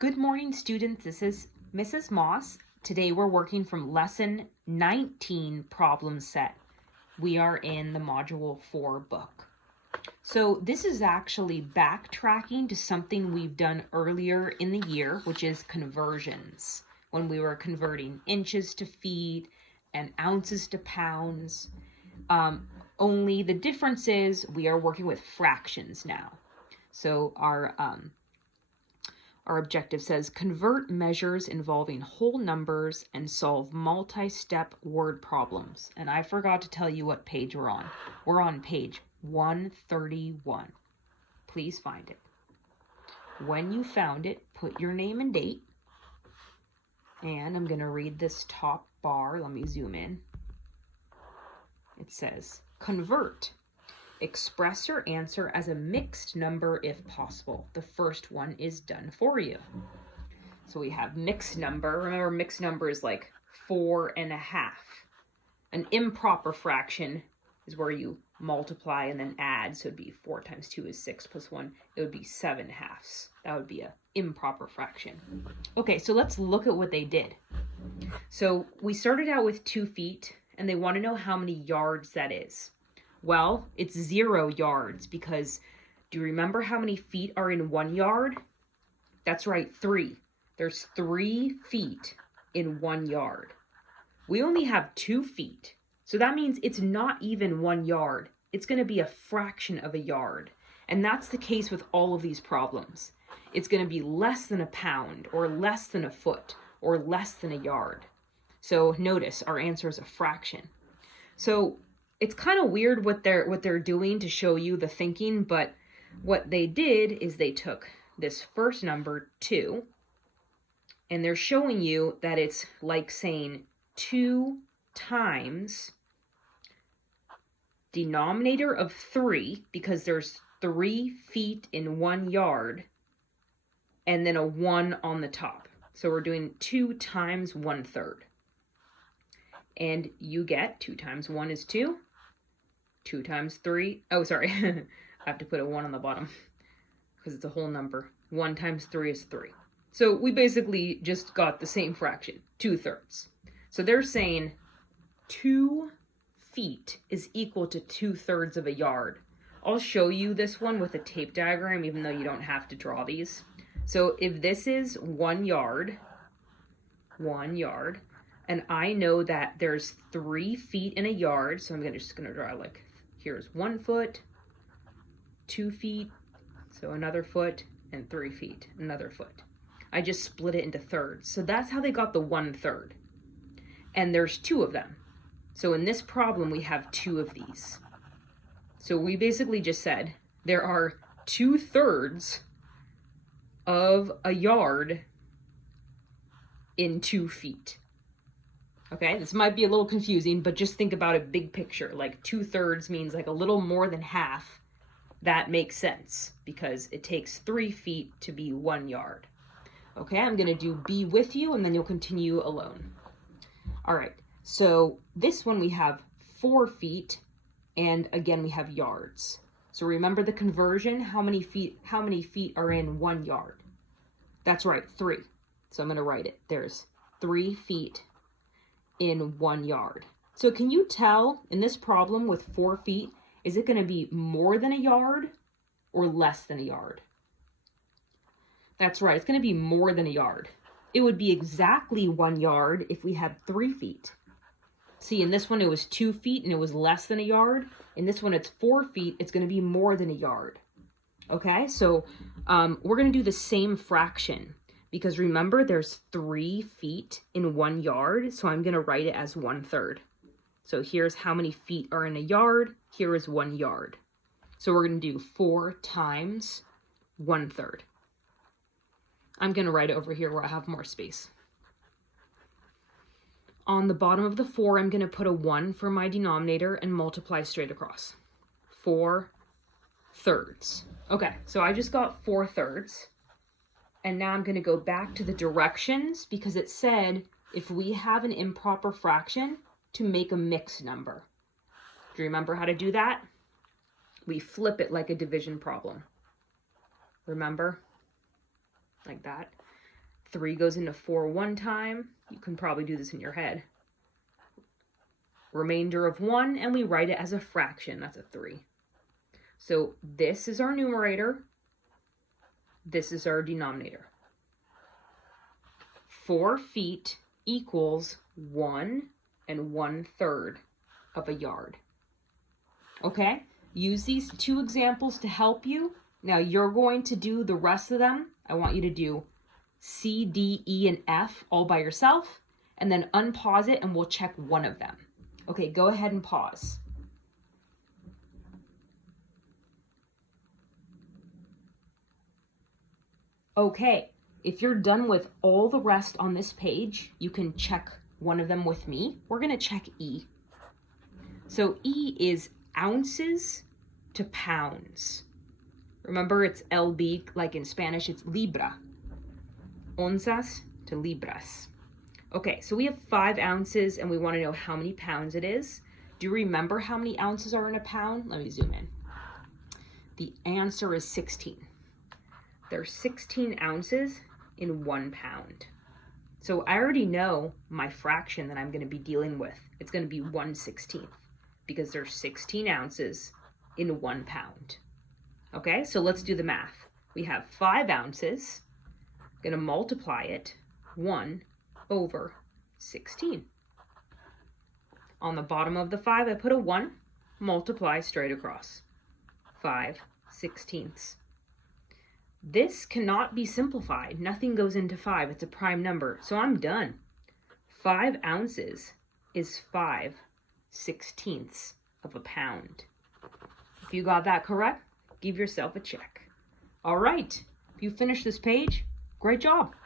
Good morning, students. This is Mrs. Moss. Today we're working from lesson 19 problem set. We are in the module 4 book. So this is actually backtracking to something we've done earlier in the year, which is conversions, when we were converting inches to feet and ounces to pounds. Only the difference is we are working with fractions now. So our objective says convert measures involving whole numbers and solve multi-step word problems. And I forgot to tell you what page we're on. We're on page 131. Please find it. When you found it, put your name and date. And I'm going to read this top bar. Let me zoom in. It says, convert. Express your answer as a mixed number if possible. The first one is done for you. So we have mixed number. Remember, mixed number is like 4.5. An improper fraction is where you multiply and then add. So it'd be 4 times 2 is 6 plus 1. It would be 7/2. That would be an improper fraction. Okay, so let's look at what they did. So we started out with 2 feet, and they want to know how many yards that is. Well, it's 0 yards because do you remember how many feet are in 1 yard? That's right, 3. There's 3 feet in 1 yard. We only have 2 feet. So that means it's not even 1 yard. It's going to be a fraction of a yard. And that's the case with all of these problems. It's going to be less than a pound or less than a foot or less than a yard. So notice our answer is a fraction. So it's kind of weird what they're doing to show you the thinking, but what they did is they took this first number 2 and they're showing you that it's like saying 2 times denominator of 3 because there's 3 feet in 1 yard and then a 1 on the top. So we're doing 2 times 1/3. And you get 2 times 1 is 2. 2 times 3, oh, sorry, I have to put a 1 on the bottom because it's a whole number. 1 times 3 is 3. So we basically just got the same fraction, 2/3. So they're saying 2 feet is equal to 2/3 of a yard. I'll show you this one with a tape diagram, even though you don't have to draw these. So if this is 1 yard, and I know that there's 3 feet in a yard, so I'm just gonna draw like, here's 1 foot, 2 feet, so another foot, and 3 feet, another foot. I just split it into thirds. So that's how they got the 1/3. And there's 2 of them. So in this problem, we have 2 of these. So we basically just said there are 2/3 of a yard in 2 feet. Okay, this might be a little confusing, but just think about it big picture. Like 2/3 means like a little more than half. That makes sense because it takes 3 feet to be 1 yard. Okay, I'm gonna do be with you and then you'll continue alone. All right, so this one we have 4 feet and again we have yards. So remember the conversion, how many feet are in 1 yard? That's right, 3. So I'm gonna write it. There's 3 feet in 1 yard. So can you tell in this problem with 4 feet, is it going to be more than a yard or less than a yard? That's right, it's going to be more than a yard. It would be exactly 1 yard if we had 3 feet. See, in this one it was 2 feet and it was less than a yard. In this one it's 4 feet, it's going to be more than a yard. Okay, so we're going to do the same fraction. Because remember, there's 3 feet in 1 yard, so I'm going to write it as 1/3. So here's how many feet are in a yard. Here is 1 yard. So we're going to do 4 times 1/3. I'm going to write it over here where I have more space. On the bottom of the 4, I'm going to put a 1 for my denominator and multiply straight across. 4/3. Okay, so I just got 4/3. And now I'm going to go back to the directions because it said if we have an improper fraction to make a mixed number. Do you remember how to do that? We flip it like a division problem. Remember? Like that. 3 goes into 4 one time. You can probably do this in your head. Remainder of 1, and we write it as a fraction. That's a 3. So this is our numerator. This is our denominator. 4 feet equals 1 1/3 of a yard. Okay? Use these 2 examples to help you. Now you're going to do the rest of them. I want you to do C, D, E, and F all by yourself, and then unpause it and we'll check one of them. Okay, go ahead and pause. Okay, if you're done with all the rest on this page, you can check one of them with me. We're going to check E. So E is ounces to pounds. Remember, it's LB, like in Spanish, it's libra. Onzas to libras. Okay, so we have 5 ounces and we want to know how many pounds it is. Do you remember how many ounces are in a pound? Let me zoom in. The answer is 16. There's 16 ounces in 1 pound. So I already know my fraction that I'm going to be dealing with. It's going to be 1/16 because there's 16 ounces in 1 pound. Okay, so let's do the math. We have 5 ounces. I'm going to multiply it 1/16. On the bottom of the 5, I put a 1, multiply straight across. 5/16. This cannot be simplified. Nothing goes into 5. It's a prime number. So I'm done. 5 ounces is 5/16 of a pound. If you got that correct, give yourself a check. All right. If you finished this page, great job.